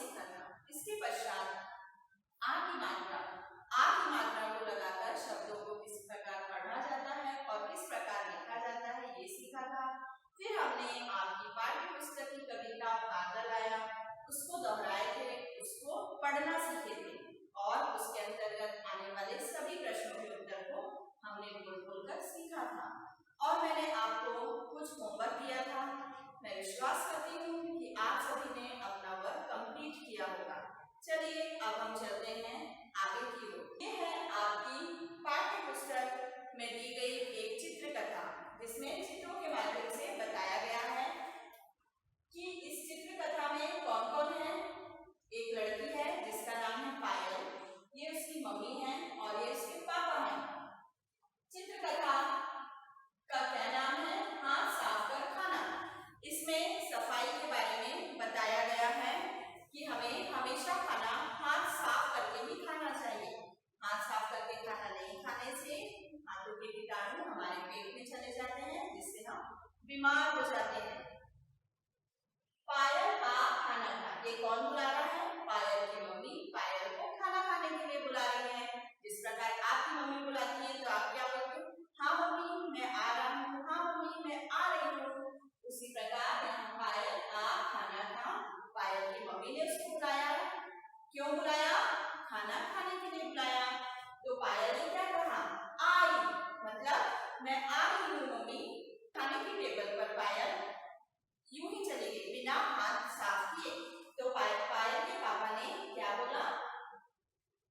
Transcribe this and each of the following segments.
सीखा था। इसके पश्चात आ की मात्रा को लगाकर शब्दों को किस प्रकार पढ़ा जाता है और किस प्रकार लिखा जाता है ये सीखा था। फिर हमने आपकी पाठ्य पुस्तक की कविता बादल आया उसको दोहराए थे, उसको पढ़ना सीखे थे और उसके अंतर्गत आने वाले सभी प्रश्नों के उत्तर को हमने बोल बोलकर सीखा था। और मैंने आपको कुछ होमवर्क दिया था। मैं विश्वास करती हूँ कि आप सभी ने अपना वर्क कंप्लीट किया होगा। चलिए अब हम चलते हैं आगे की ओर। ये है आपकी पाठ्य पुस्तक में दी गई एक चित्र कथा, जिसमें चित्रों के माध्यम से बताया गया है कि इस चित्र कथा में कौन कौन है। एक लड़की है जिसका नाम है पायल, ये उसकी मम्मी है और ये उसके पापा हैं। चित्र कथा का क्या नाम है? हाथ साफ कर खाना। इसमें सफाई के बारे में बताया गया है कि हमें हमेशा खाना हाथ साफ करके ही खाना चाहिए। हाथ साफ करके खाना नहीं खाने से हाथों के कीटाणु हमारे पेट में चले जाते हैं, जिससे हम बीमार हो जाते हैं। पायल आ खाना खा, ये कौन बुला रहा है? पायल की मम्मी पायल को खाना खाने के लिए बुला रही है। जिस प्रकार आपकी मम्मी बुलाती है तो आप क्या बोलते हो? हाँ मम्मी मैं आ रहा हूँ, हाँ मम्मी मैं आ रही हूँ। उसी प्रकार यहाँ पायल आ खाना खा, पायल की मम्मी ने उसको बुलाया। क्यों बुलाया? खाना खाने के लिए बुलाया। तो पायल ने क्या कहा? आई, मतलब मैं आ रही हूँ मम्मी। खाने की टेबल पर पायल यूं ही चली गई बिना हाथ साफ किए। तो पायल के पापा ने क्या बोला?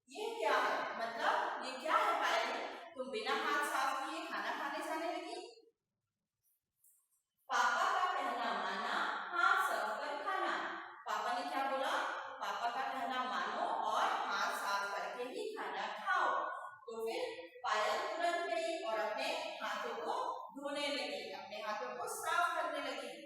ये क्या है? मतलब ये क्या है पायल, तुम बिना हाथ साफ किए खाना खाने जाने लगी? पापा का कहना माना, हाथ साफ कर खाना। पापा ने क्या बोला? पापा का कहना मानो और हाथ साफ करके ही खाना खाओ। तो फिर पायल तुरंत गई और अपने हाथों को धोने लगी, अपने हाथों को साफ करने लगी।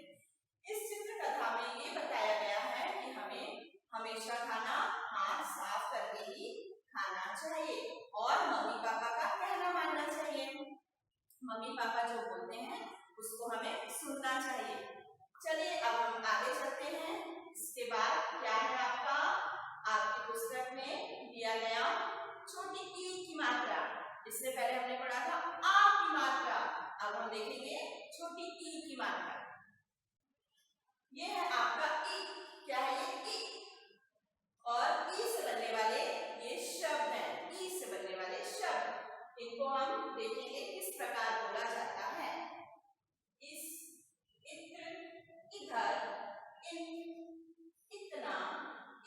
इस चित्र कथा में ये बताया गया है कि हमें हमेशा खाना हाथ साफ करके ही खाना चाहिए और मम्मी पापा का कहना मानना चाहिए। मम्मी पापा जो बोलते हैं उसको हमें सुनना चाहिए। चलिए अब हम आगे चलते हैं। इसके बाद क्या है आपकी पुस्तक में दिया गया छोटी ई की मात्रा। इससे पहले हमने पढ़ा था आ की मात्रा, अब हम देखेंगे छोटी ई की मात्रा। ये है आपका ई। क्या है ये? ई। और ई से बनने वाले ये शब्द हैं, ई से बनने वाले शब्द। इनको हम देखेंगे किस प्रकार बोला जाता है। इस, इत्र, इधर, इन, इतना,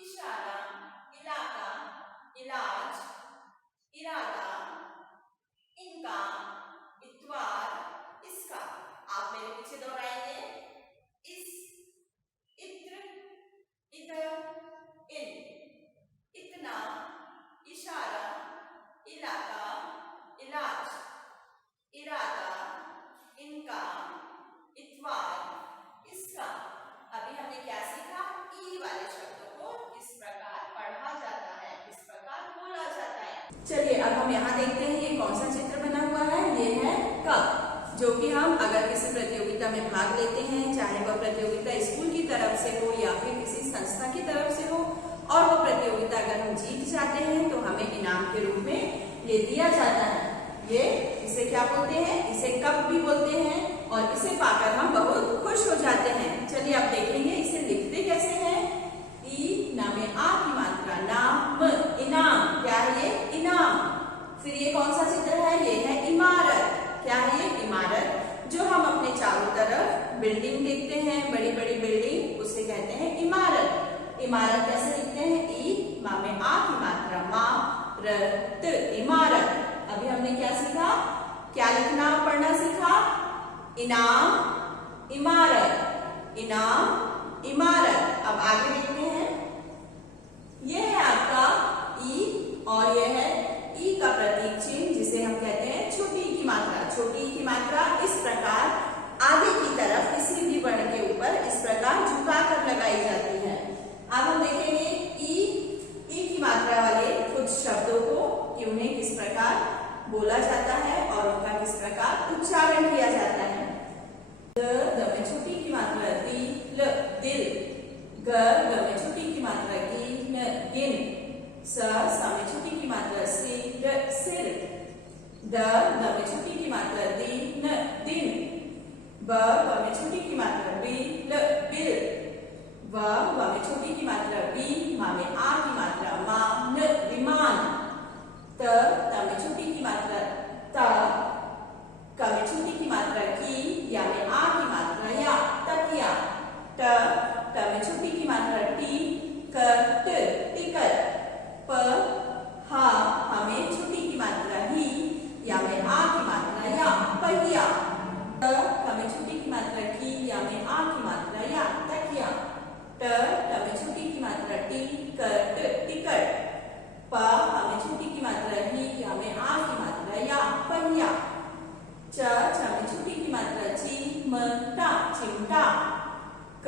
इशारा, इलाका, इलाज, इरादा, इनका, इतवार, इसका। आप मेरे पीछे दोहराएंगे। इस, इत्र, इधर, इन, इतना, इशारा, इलाका, इलाज, इरादा, इनका, इतवार, इसका। अभी हमने क्या सीखा? ई वाले शब्दों को इस प्रकार पढ़ा जाता है, इस प्रकार बोला जाता है। चलिए अब हम यहाँ देखते हैं ये कौन सा चित्र बना हुआ है। ये है कप, जो कि हम अगर किसी प्रतियोगिता में भाग लेते हैं, चाहे वह प्रतियोगिता स्कूल की तरफ से हो या फिर किसी संस्था की तरफ से हो, और वो प्रतियोगिता अगर हम जीत जाते हैं तो हमें इनाम के रूप में ये दिया जाता है। ये इसे क्या बोलते हैं? इसे कप भी बोलते हैं और इसे पाकर हम बहुत खुश हो जाते हैं। चलिए अब देखेंगे इसे लिखते कैसे हैं। ई नाम में आ की मात्रा, नाम, इनाम। क्या है ये? इनाम। फिर ये कौन सा चित्र है? ये है इमारत। क्या है ये? इमारत। जो हम अपने चारों तरफ बिल्डिंग देखते हैं, बड़ी बड़ी बिल्डिंग, उसे कहते हैं इमारत। इमारत कैसे लिखते हैं? ई माँ में आ की मात्रा, मा रत, इमारत। अभी हमने क्या सीखा? क्या लिखना पढ़ना सीखा? इनाम, इमारत, इनाम, इमारत। अब आगे देखते हैं। यह है आपका ई और यह है ई का प्रतीक चिन्ह, जिसे हम कहते हैं छोटी ई की मात्रा। छोटी ई की मात्रा इस प्रकार आगे की तरफ किसी भी वर्ण के ऊपर इस प्रकार झुकाकर लगाई जाती है। अब हम देखेंगे ई की मात्रा वाले कुछ शब्दों को कि उन्हें किस प्रकार बोला जाता है और उनका किस प्रकार उच्चारण किया जाता है। द में छोटी की मात्रा दी, ल, दिल। ग में छोटी की मात्रा द में छोटी की मात्रा दिन, दिन। ब में छोटी की मात्रा बिल, बिल। व में छोटी की मात्रा बी, मा में आ की मात्रा मान, विमान। त में छोटी की मात्रा ता, क में छोटी की मात्रा की, या में आ की मात्रा या, तकिया। ट में छोटी की मात्रा टी, क ट, टिकट। प हा में छोटी की मात्रा ही, या में आ की मात्रा या, पहिया। त में छोटी की मात्रा की, या में आ की मात्रा या, तकिया। ट में छोटी की मात्रा टी, क ट, टिकट। प में छोटी की मात्रा ही, या में आ की मात्रा या, पहिया। च में छोटी की मात्रा ची, म टा, चिमटा। क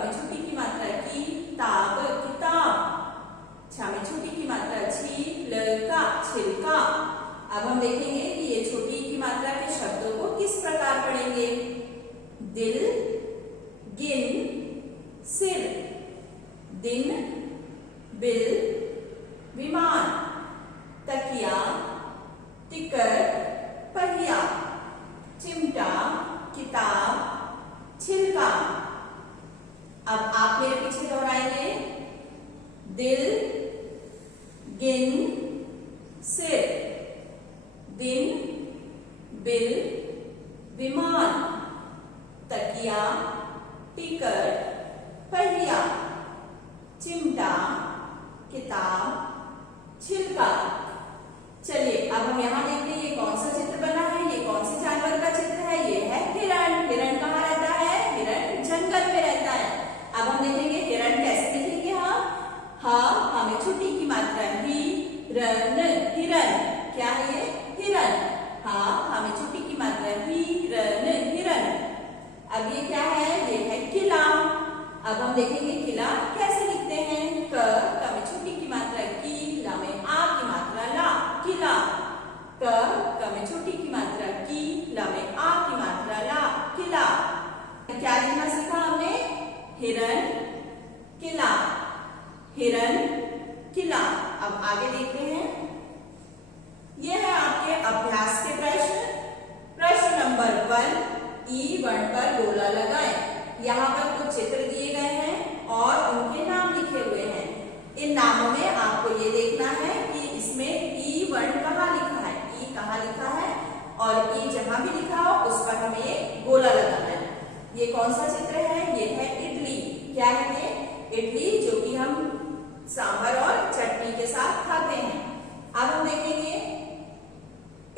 में छोटी की मात्रा की, ताब, किताब। छ में छोटी की मात्रा छी, ल का, छिलका। अब हम देखेंगे कि ये छोटी की मात्रा के शब्दों को किस प्रकार पढ़ेंगे। दिल, गिन, सिर। दिन, बिल, विमान। तकिया, टिकट, पहिया। चिमटा, किताब, छिलका। अब आप मेरे पीछे दोहराएंगे। दिल, गिन, सिर। दिन, बिल, विमान। तकिया, टिकट, पहिया। चिमटा, किताब, छिलका। चलिए अब हम यहाँ देखते हैं ये कौन सा चित्र बना है, ये कौन से जानवर का चित्र है। ये है हिरण। हिरण कहाँ रहता है? हिरण जंगल में रहता है। अब हम देखेंगे हिरण कैसे लिखेंगे। हाँ में छोटी की मात्रा ही, रन, हिरण। क्या है ये? हिरण। हाँ में छोटी की मात्रा ही, रन, हिरण। अब ये क्या है? ये है किला। अब हम देखेंगे किला कैसे लिखते हैं। क में छोटी की मात्रा की, ला में आ की मात्रा ला, किला। क में छोटी की मात्रा की, ला में आ की मात्रा ला, किला। क्या लिखना सीखा हमने? हिरण, किला, हिरण, किला। अब आगे देखते हैं। ये है आपके अभ्यास के प्रश्न। प्रश्न नंबर 1, E1 पर गोला लगाएं। यहाँ पर कुछ चित्र दिए गए हैं और उनके नाम लिखे हुए हैं। इन नामों में आपको ये देखना है कि इसमें E1 कहाँ लिखा है, E कहाँ लिखा है, और E जहां भी लिखा हो उस पर हमें एक गोला लगाना है। ये कौन सा चित्र है? ये है इडली। क्या है ये? इडली, जो कि हम सांभर और चटनी के साथ खाते हैं। अब हम देखेंगे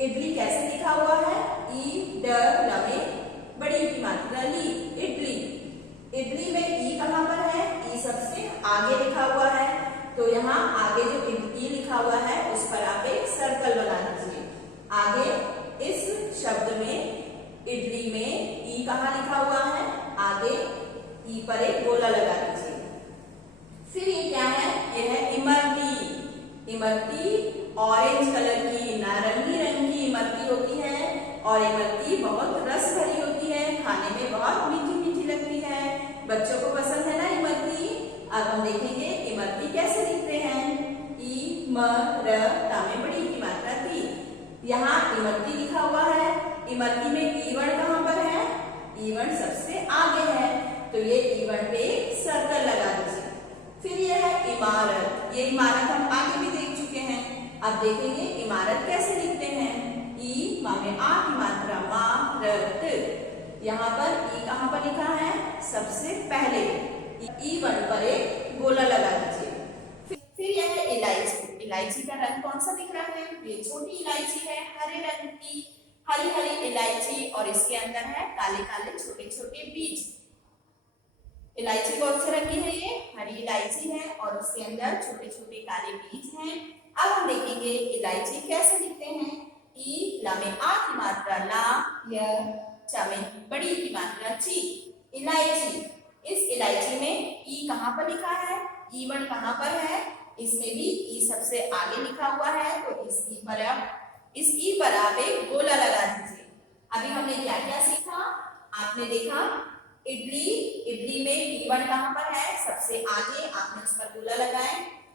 इडली कैसे लिखा हुआ है। ई ड ल में बड़ी की मात्रा ली, इडली। इडली में ई कहां पर है? ई सबसे आगे लिखा हुआ है। तो यहाँ आगे जो ई लिखा हुआ है उस पर आप एक सर्कल बना दीजिए। आगे इस शब्द में, इडली में ई कहां लिखा हुआ है? आगे ई पर एक गोला लगा दीजिए। फिर ये क्या है? ये है इमरती। इमरती ऑरेंज कलर की, नारंगी रंग की इमरती होती है और इमरती बहुत रस भरी होती है, खाने में बहुत मीठी मीठी लगती है। बच्चों को पसंद है ना इमरती। अब हम देखेंगे इमरती कैसे लिखते हैं। ई म र ता में बड़ी की मात्रा थी। यहाँ इमरती लिखा हुआ है। इमरती में ई1 कहाँ पर है? ई1 सबसे आगे है, तो ये ई1 पे एक सर्कल लगा दीजिए। फिर ये है इमारत। ये इमारत हम आगे भी देख चुके हैं। अब देखेंगे इमारत कैसे लिखते हैं। ई मा में आ की मात्रा मा, र, त। यहाँ पर ई कहाँ पर लिखा है? सबसे पहले। ई1 पर एक गोला लगा दीजिए। फिर यह है इलायची। इलायची का रंग कौन सा दिख रहा है? ये छोटी इलायची है, हरे रंग की, हरी हरी इलायची, और इसके अंदर है काले काले छोटे छोटे बीज। इलायची कौन से रंग की है? ये हरी इलायची है और उसके अंदर छोटे छोटे काले बीज हैं। अब हम देखेंगे इलायची कैसे लिखते हैं। ई ला में आ की मात्रा ला, य च में बड़ी की मात्रा ची, इलायची। इस इलायची में ई कहाँ पर लिखा है? ई1 कहाँ पर है? इसमें भी ई सबसे आगे लिखा हुआ है, तो इस ई पर आप एक गोला लगा दीजिए। अभी हमने क्या क्या सीखा? आपने देखा इडली, इडली में ई1 कहाँ पर है? सबसे आगे, आपने उस पर गोला लगाए।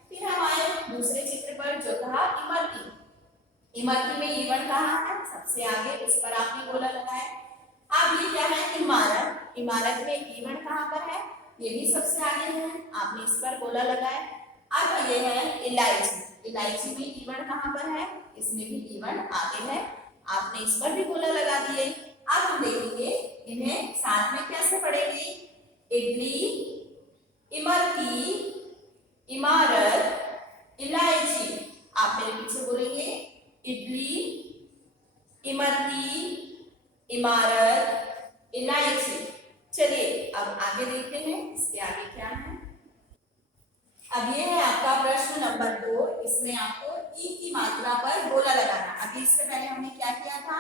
फिर हम आए दूसरे चित्र पर जो कहा इमरती। इमरती में ईवण कहाँ है, सबसे आगे, उस पर आपने गोला लगाया। अब ये क्या है, इमारत, इमारत में ईवण कहाँ पर है, ये भी सबसे आगे है, आपने इस पर गोला लगाया। अब ये है इलायची, इलायची में ईवण कहाँ पर है, इसमें भी ईवण आगे है, आपने इस पर भी गोला लगा दिए। अब हम देखेंगे इन्हें साथ में कैसे पढ़ेंगे। इडली, इमरती, इमारत, इलायची। आप मेरे पीछे बोलेंगे, इडली, इमरती, इमारत, इलायची। चलिए अब आगे देखते हैं इसके आगे क्या है। अब ये है आपका प्रश्न नंबर 2, इसमें आपको ई की मात्रा पर गोला लगाना। अभी इससे पहले हमने क्या किया था,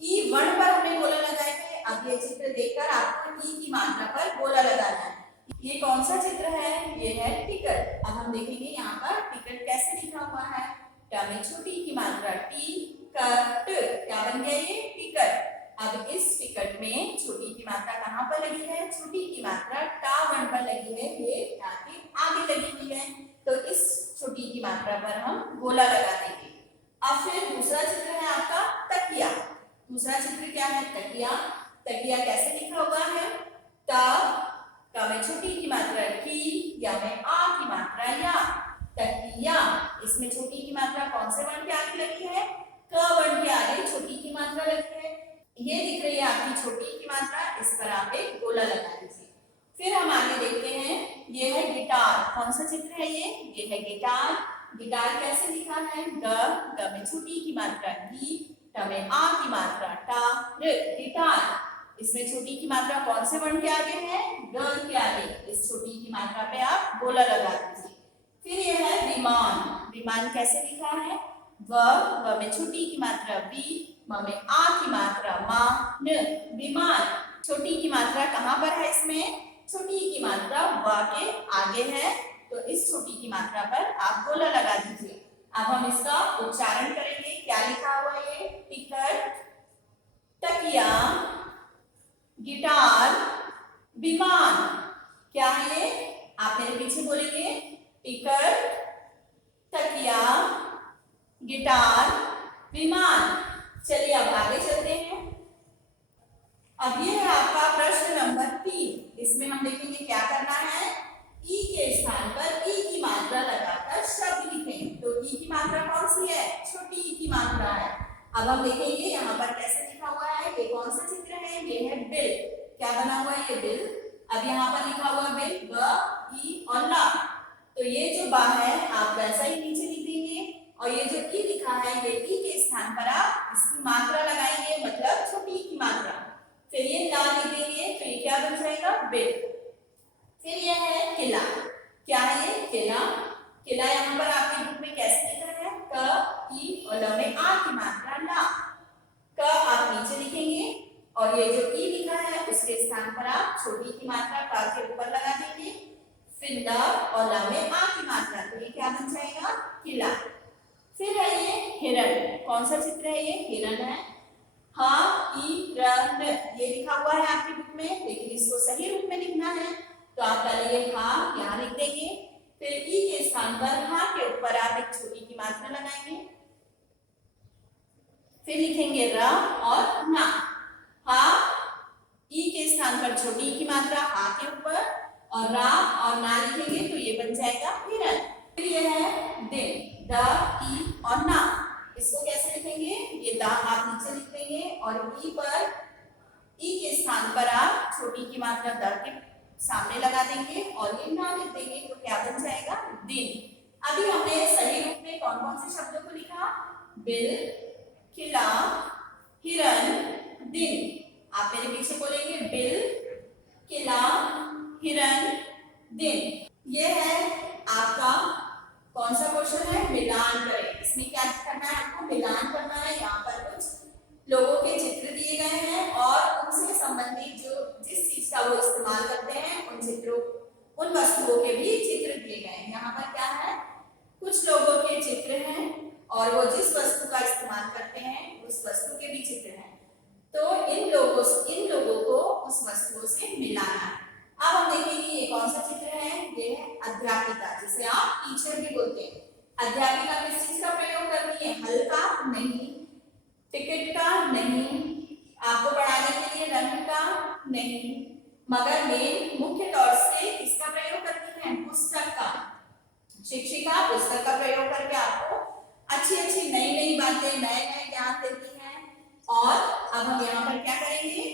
ई वर्ण पर हमने गोला लगाए थे। अब ये चित्र देखकर आपको ई की मात्रा पर गोला लगाना है। ये कौन सा चित्र है, ये है टिकट। अब हम देखेंगे यहाँ पर टिकट कैसे लिखा हुआ है, ट में छोटी की मात्रा टी कट, क्या बन गया ये, टिकट। अब इस टिकट में छोटी की मात्रा कहाँ पर लगी है, छोटी की मात्रा टा वर्ण पर लगी है, ये टा के आगे लगी हुई है, तो इस छोटी की मात्रा पर हम गोला लगा देंगे। अब फिर दूसरा चित्र है आपका तकिया। दूसरा चित्र क्या है, तकिया। तकिया कैसे लिखा हुआ है, ता में छोटी की मात्रा की, या में आ की मात्रा या, तकिया। इसमें छोटी की मात्रा कौन से वर्ण के आगे लगी है, क वर्ण के आगे छोटी की मात्रा लगी है। ये दिख रही है आपकी छोटी की मात्रा, इस पर आप एक गोला लगा दीजिए। फिर हम आगे देखते हैं, ये है गिटार। कौन सा चित्र है ये है गिटार। गिटार कैसे लिखा है, ग में छोटी की मात्रा गी, ट में आ की मात्रा टा, गिटार। इसमें छोटी की मात्रा कौन से वर्ण के आगे है, ग के आगे। इस छोटी की मात्रा पे आप गोला लगा दीजिए। फिर ये है विमान। विमान कैसे लिखा है, व में छोटी की मात्रा वी, म में आ की मात्रा मा, न, विमान। छोटी की मात्रा कहाँ पर है, इसमें छोटी की मात्रा व के आगे है, तो इस छोटी की मात्रा पर आप गोला लगा दीजिए। अब हम इसका उच्चारण करेंगे। क्या लिखा हुआ है ये, टिकट, तकिया, गिटार, विमान। क्या है ये, आप मेरे पीछे बोलेंगे, टिकट, तकिया, गिटार, विमान। चलिए अब आगे चलते हैं। अब ये है आपका प्रश्न नंबर 3, इसमें हम देखेंगे क्या करना है, ई के स्थान पर ई की मात्रा लगाकर शब्द लिखें। तो ई की मात्रा कौन सी है, छोटी ई की मात्रा है। अब हम देखेंगे यहाँ पर कैसे लिखा हुआ है, ये कौन सा चित्र है, ये है बिल। क्या बना हुआ है, ये बिल। अब यहाँ पर लिखा हुआ बिल, ब, ई और ला। तो ये जो बा है आप वैसा ही नीचे लिख देंगे, और ये जो ई लिखा है, ये ई के स्थान पर आप इसकी मात्रा लगाएंगे, मतलब छोटी की मात्रा। फिर ये ला लिख देंगे, तो ये क्या बन जाएगा, बिल। फिर ये है किला। क्या है ये, किला। किला यहाँ पर आपके बुक में कैसे लिखा है, क, ई और ल में आ की मात्रा ला। क आप नीचे लिखेंगे, और ये जो ई लिखा है उसके स्थान पर आप छोटी की मात्रा क के ऊपर लगा देंगे। फिर ल और ल में आ की मात्रा, तो ये क्या बन जाएगा, किला। फिर है ये हिरण। कौन सा चित्र है ये, हिरण है। हाँ, ई, र, ये लिखा हुआ है आपकी बुक में, लेकिन इसको सही रूप में लिखना है, तो आप डालेंगे हाँ, यहाँ लिख देंगे। फिर ई के स्थान पर हाँ के ऊपर आप एक छोटी की मात्रा लगाएंगे। फिर लिखेंगे र और ना। हाँ, ई के स्थान पर छोटी की मात्रा हा के ऊपर, और रा और ना लिखेंगे, तो ये बन जाएगा हिरण। फिर ये है दिन, द, ई और ना। इसको कैसे लिखेंगे, ये दा आप नीचे लिख देंगे, और ई पर, ई के स्थान पर आप छोटी की मात्रा द के सामने लगा देंगे, और ये ना लिख देंगे, तो क्या बन जाएगा, दिन। अभी हमने सही रूप में कौन कौन से शब्दों को लिखा, बिल, किला, हिरण, दिन। आप मेरे पीछे बोलेंगे, बिल, किला, हिरण, दिन। ये है आपका कौन सा क्वेश्चन है, मिलान करें। इसमें क्या करना है, आपको मिलान करना है। यहाँ पर कुछ लोगों के चित्र दिए गए हैं, और उनसे संबंधित जो जिस चीज का वो इस्तेमाल करते हैं, उन चित्रों, उन वस्तुओं के भी चित्र दिए गए हैं। यहाँ पर क्या है, कुछ लोगों के चित्र हैं, और वो जिस वस्तु का इस्तेमाल करते हैं उस वस्तु के भी चित्र हैं। तो इन लोगों को उस वस्तुओं से मिलाना है। अब हम देखेंगे ये कौन सा चित्र है, ये है अध्यापिका, जिसे आप टीचर भी बोलते हैं। अध्यापिका किस चीज का प्रयोग करती है? हल का नहीं, टिकट का नहीं, आपको पढ़ाने के लिए रंग का नहीं, मगर मेन मुख्य तौर से किसका प्रयोग करती है? पुस्तक का। शिक्षिका पुस्तक का प्रयोग करके आपको अच्छी अच्छी नई नई बातें, नए नए ज्ञान देती है। और अब हम यहाँ पर क्या करेंगे?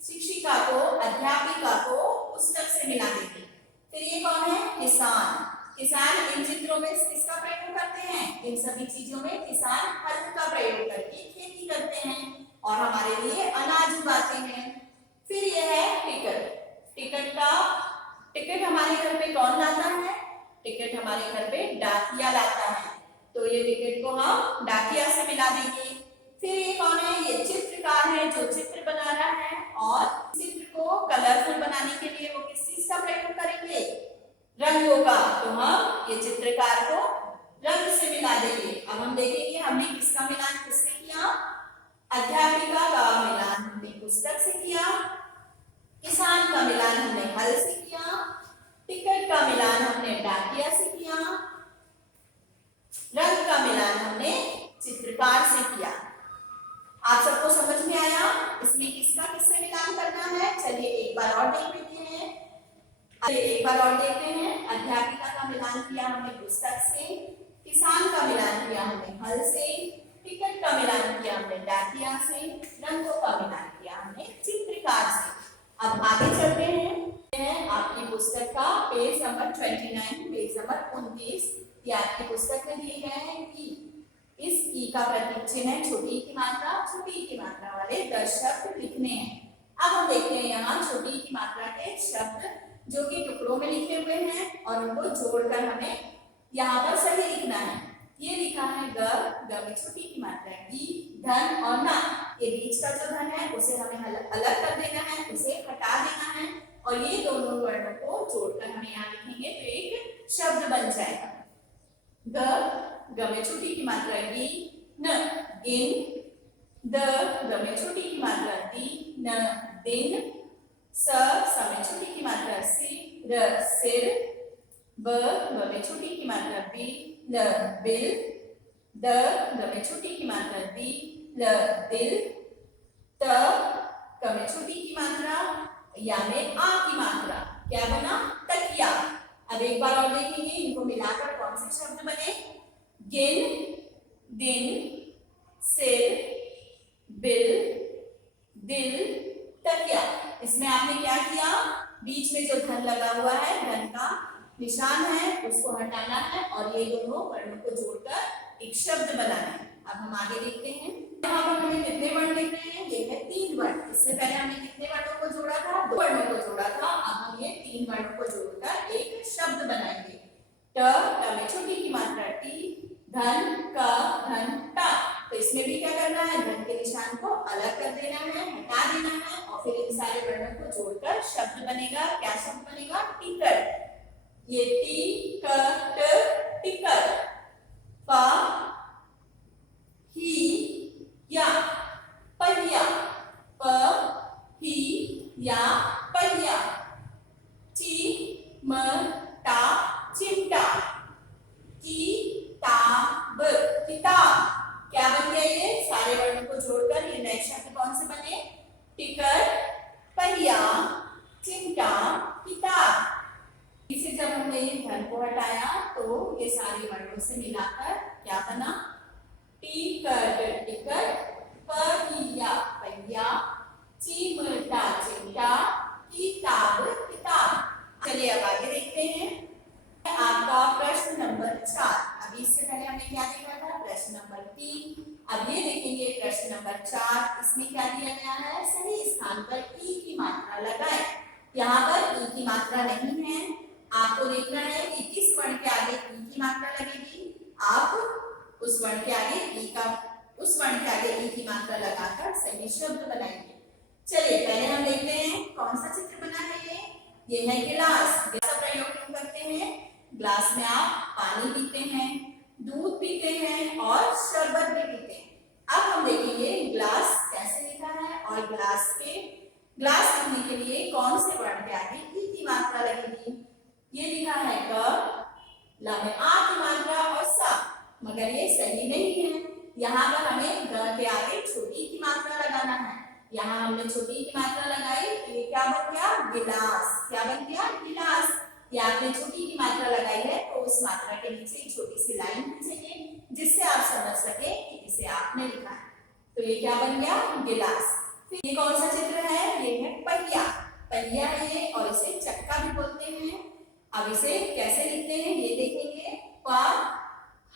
शिक्षिका को, अध्यापिका को पुस्तक से मिला देंगे। फिर ये कौन है? किसान। किसान इन चित्रों में किसका प्रयोग करते हैं? इन सभी चीजों में किसान हल का प्रयोग करके खेती करते हैं और हमारे लिए अनाज उगाते हैं। फिर यह है टिकट। टिकट हमारे घर पे कौन लाता है? टिकट हमारे घर पे डाकिया लाता है, तो ये टिकट को हम डाकिया से मिला देंगे। फिर ये कौन है? ये चित्रकार है जो चित्र बना रहा है, और चित्र को कलरफुल बनाने के लिए वो किस चीज का प्रयोग करेंगे? रंगों का। तो हम ये चित्रकार को रंग से मिला देंगे। अब हम देखेंगे हमने किसका मिलान किससे किया? अध्यापिका का मिलान हमने पुस्तक से किया, किसान का मिलान हमने हल से किया, टिकट का मिलान हमने डाकिया से किया, रंग का मिलान हमने चित्रकार से किया। आप सबको समझ में आया इसमें किसका किससे मिलान करना है? चलिए एक बार और देख लेते हैं। अध्यापिका का मिलान किया हमने पुस्तक से, किसान का मिलान किया हमने हल से, टिकट का मिलान किया हमने डाकिया से, रंगों का मिलान किया हमने चित्रकार से। अब आगे चलते हैं। आपकी पुस्तक का पेज नंबर 29, पेज नंबर 29। ये आपकी पुस्तक में दिए गए हैं कि इस ई का प्रतीक चिन्ह है छोटी की मात्रा, छोटी की मात्रा वाले 10 शब्द लिखने हैं। अब हम देखते हैं यहाँ छोटी की मात्रा के शब्द जो कि टुकड़ों में लिखे हुए हैं और उनको जोड़कर हमें यहाँ पर सही लिखना है। ये लिखा है ग में छोटी की मात्रा है, गी, धन और ना। ये बीच का जो धन है उसे हमें अलग कर देना है, उसे हटा देना है, और ये दोनों वर्णों को जोड़कर हमें यहाँ लिखेंगे तो एक शब्द बन जाएगा। ग में छोटी की मात्रा गी, न, गिन, द में छोटी की मात्रा दी, न, दिन, स में छोटी की मात्रा सी, र, सिर, ब में छोटी की मात्रा बी, ल, बिल, द में छोटी की मात्रा दी, ल, दिल, त में छोटी की मात्रा, या में आ की मात्रा, क्या बना? तकिया। अब एक बार और देखेंगे इनको मिलाकर कौन से शब्द बने? गिन, दिन, सिर, बिल, दिल, तकिया। इसमें आपने क्या किया? बीच में जो धन लगा हुआ है, धन का निशान है, उसको हटाना है और ये दोनों वर्णों को जोड़कर एक शब्द बनाना है। अब हम आगे देखते हैं। यहाँ पर हमें कितने वर्ण लिख रहे हैं? ये है 3 वर्ण। इससे पहले हमने कितने वर्णों को जोड़ा था? 2 वर्णों को जोड़ा था। अब हम ये 3 वर्णों को जोड़कर एक शब्द बनाएंगे। ट में छोटी की मात्रा टी, धन, क, धन, टा। तो इसमें भी क्या करना है? धन के निशान को अलग कर देना है, हटा देना है, और फिर इन सारे वर्णों को जोड़कर शब्द बनेगा। क्या शब्द बनेगा? टिकट। ये टी, क, ट, टिकट। प, ही, या, पहिया। प, ही, या, पहिया। ची, म, टा, चिमटा। किताब, किताब। क्या बन गया? ये सारे वर्णों को जोड़कर ये नए शब्द कौन से बने? टिकट, पहिया, चिमटा, किताब। इसे जब हमने ये धन को हटाया तो ये सारे वर्णों से मिलाकर क्या बना? टिकट, टिकट, पहिया, पहिया, चिमटा, चिमटा, किताब, किताब। चलिए अब आगे देखते हैं। आपका प्रश्न नंबर 4। अभी इससे पहले हमने क्या देखा था? प्रश्न नंबर 3। अब ये देखेंगे प्रश्न नंबर 4। इसमें क्या दिया गया है? सही स्थान पर ई की मात्रा लगाएं। यहाँ पर ई की मात्रा नहीं है, आपको देखना है कि किस वर्ण के आगे ई की मात्रा लगेगी। आप उस वर्ण के आगे ई की मात्रा लगाकर सही शब्द बनाएंगे। चलिए पहले हम देखते हैं कौन सा चित्र बना है। ये है गिलास। गिलास का प्रयोग क्यों करते हैं? ग्लास में आप पानी पीते हैं, दूध पीते हैं और शरबत भी पीते हैं। अब हम देखेंगे ग्लास कैसे लिखा है और ग्लास लिखने के लिए कौन से वर्ण के आगे ई की मात्रा लगेगी। ये लिखा है क, ला में आ की मात्रा और सा। मगर ये सही नहीं है। यहाँ पर हमें ग के आगे छोटी की मात्रा लगाना है। यहाँ हमने छोटी की मात्रा लगाई तो ये क्या बन गया, गिलास। क्या बन गया, गिलास। ये आपने छोटी की मात्रा लगाई है तो उस मात्रा के नीचे एक छोटी सी लाइन खींचेंगे जिससे आप समझ सके कि इसे आपने लिखा है। तो ये क्या बन गया, गिलास। फिर ये कौन सा चित्र है, ये है पहिया। पहिया है ये और इसे चक्का भी बोलते हैं। अब इसे कैसे लिखते हैं ये देखेंगे। प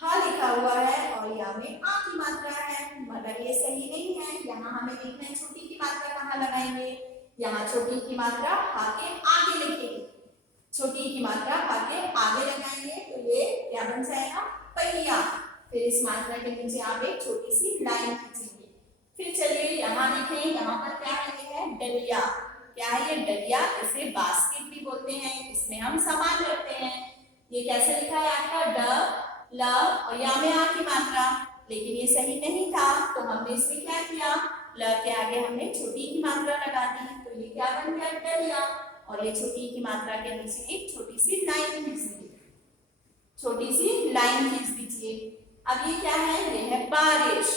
हा लिखा हुआ है और यहाँ में आ की मात्रा है, मगर ये सही नहीं है। यहाँ हमें लिखना है छोटी की मात्रा कहाँ लगाएंगे, यहाँ छोटी की मात्रा हा के आगे लिखेंगे। छोटी की मात्रा हा के आगे लगाएंगे तो ये क्या बन जाएगा, पहिया। फिर इस मात्रा के नीचे आप एक छोटी सी लाइन खींचेंगे। फिर चलिए यहाँ देखें, यहाँ पर क्या है, ये है डलिया। क्या है ये, डलिया। इसे बास्केट भी बोलते हैं, इसमें हम सामान रखते हैं। ये कैसे लिखा है आपका, ड ल और यहाँ में आ की मात्रा, लेकिन ये सही नहीं था तो हमने इसमें क्या किया, ल के आगे हमने छोटी की मात्रा लगा दी तो ये क्या बन गया, डलिया। और ये छोटी की मात्रा के नीचे एक छोटी सी लाइन खींच दीजिए, छोटी सी लाइन खींच दीजिए। अब ये क्या है, ये है बारिश।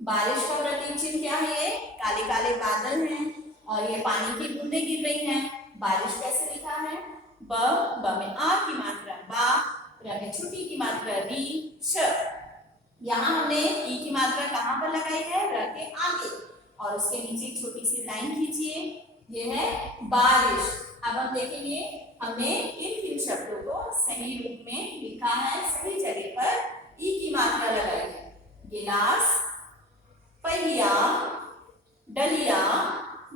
बारिश का प्रतीक चिन्ह क्या है, ये काले काले बादल हैं और ये पानी की बूंदें गिर रही हैं। बारिश कैसे लिखा है, ब में आ की मात्रा बा, र में छोटी की मात्रा री, श। यहाँ हमने ई की मात्रा कहाँ पर लगाई है, र के आगे और उसके नीचे एक छोटी सी लाइन खींचिए, ये है बारिश। अब हम देखेंगे हमने किन किन शब्दों को सही रूप में लिखा है, सही जगह पर ई की मात्रा लगाई है। गिलास, पहिया, डलिया,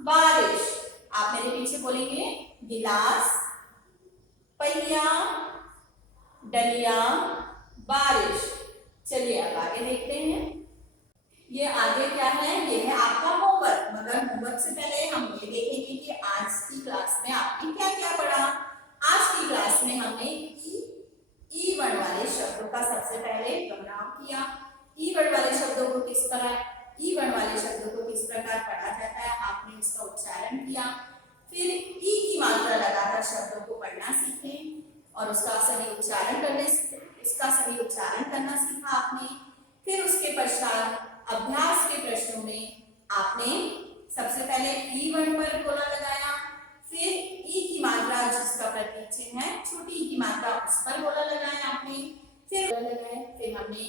बारिश। आप मेरे पीछे बोलेंगे, गिलास, पहिया, डलिया, बारिश। चलिए अब आगे देखते हैं। ये आगे क्या है, ये है आपका होमवर्क। मगर होमवर्क से पहले हम ये देखेंगे कि आज की क्लास में आपने क्या क्या पढ़ा। आज की क्लास में हमने ई वर्ण वाले शब्दों का सबसे पहले दोहराव किया। ई वर्ण वाले शब्दों को किस तरह, ई वर्ण वाले शब्दों को किस प्रकार पढ़ा जाता है, आपने इसका उच्चारण किया। फिर ई की मात्रा लगाकर शब्दों को पढ़ना सीखे और उसका सही उच्चारण करना सीखा आपने। फिर उसके पश्चात अभ्यास के प्रश्नों में आपने सबसे पहले ई वर्ण पर गोला लगाया, फिर ई की मात्रा जिसका प्रतीक चिन्ह है छोटी ई की मात्रा उस पर गोला लगाया आपने, फिर हमने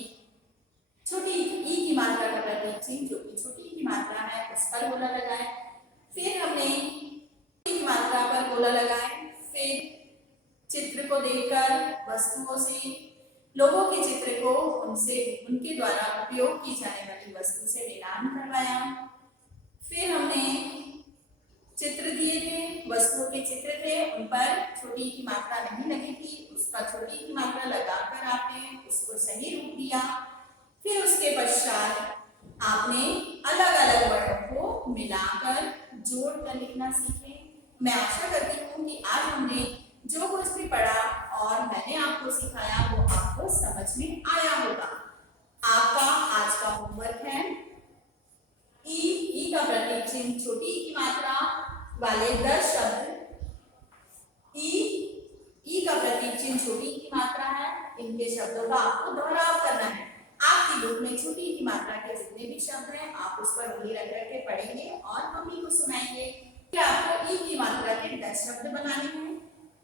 छोटी ई की मात्रा का प्रतीक चिन्ह जो कि छोटी की मात्रा है उस पर गोला लगाया, फिर हमने की मात्रा पर गोला लगाए। फिर चित्र को देखकर वस्तुओं से, लोगों के चित्र को उनसे उनके द्वारा उपयोग की जाने वाली वस्तु से मिलान करवाया। फिर हमने चित्र दिए थे, वस्तुओं के चित्र थे, उन पर छोटी की मात्रा नहीं लगी थी, उस पर छोटी की मात्रा लगाकर आपने उसको सही रूप दिया। फिर उसके पश्चात आपने अलग अलग वर्णों को मिलाकर जोड़कर लिखना सीखे। मैं आशा करती हूँ कि आज हमने जो कुछ भी पढ़ा और मैंने आपको सिखाया वो आपको समझ में आया होगा। आपका आज का होमवर्क है ई का प्रतीक चिन्ह छोटी की मात्रा वाले 10 शब्द, ई का प्रतीक चिन्ह छोटी की मात्रा है, इनके शब्दों का आपको दोहराव करना है। आपकी बुक में छोटी की मात्रा के जितने भी शब्द हैं आप उस पर उंगली रख करके पढ़ेंगे और मम्मी को सुनाएंगे। फिर आपको ई की मात्रा के 10 शब्द बनाने हैं,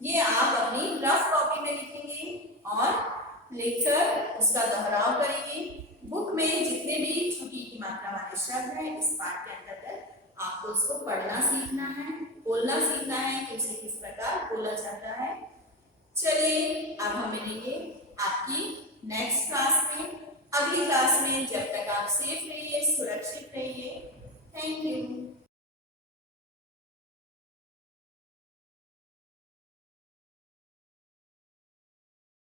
ये आप अपनी रफ कॉपी में लिखेंगे और लिखकर उसका दोहराव करेंगे। बुक में जितने भी छोटी की मात्रा वाले शब्द हैं इस पाठ के अंतर्गत आपको उसको पढ़ना सीखना है, बोलना सीखना है कि उसे किस प्रकार बोला जाता है। चलिए अब हम मिलेंगे आपकी नेक्स्ट क्लास में, अगली क्लास में। जब तक आप सेफ रहिए, सुरक्षित रहिए। Thank you.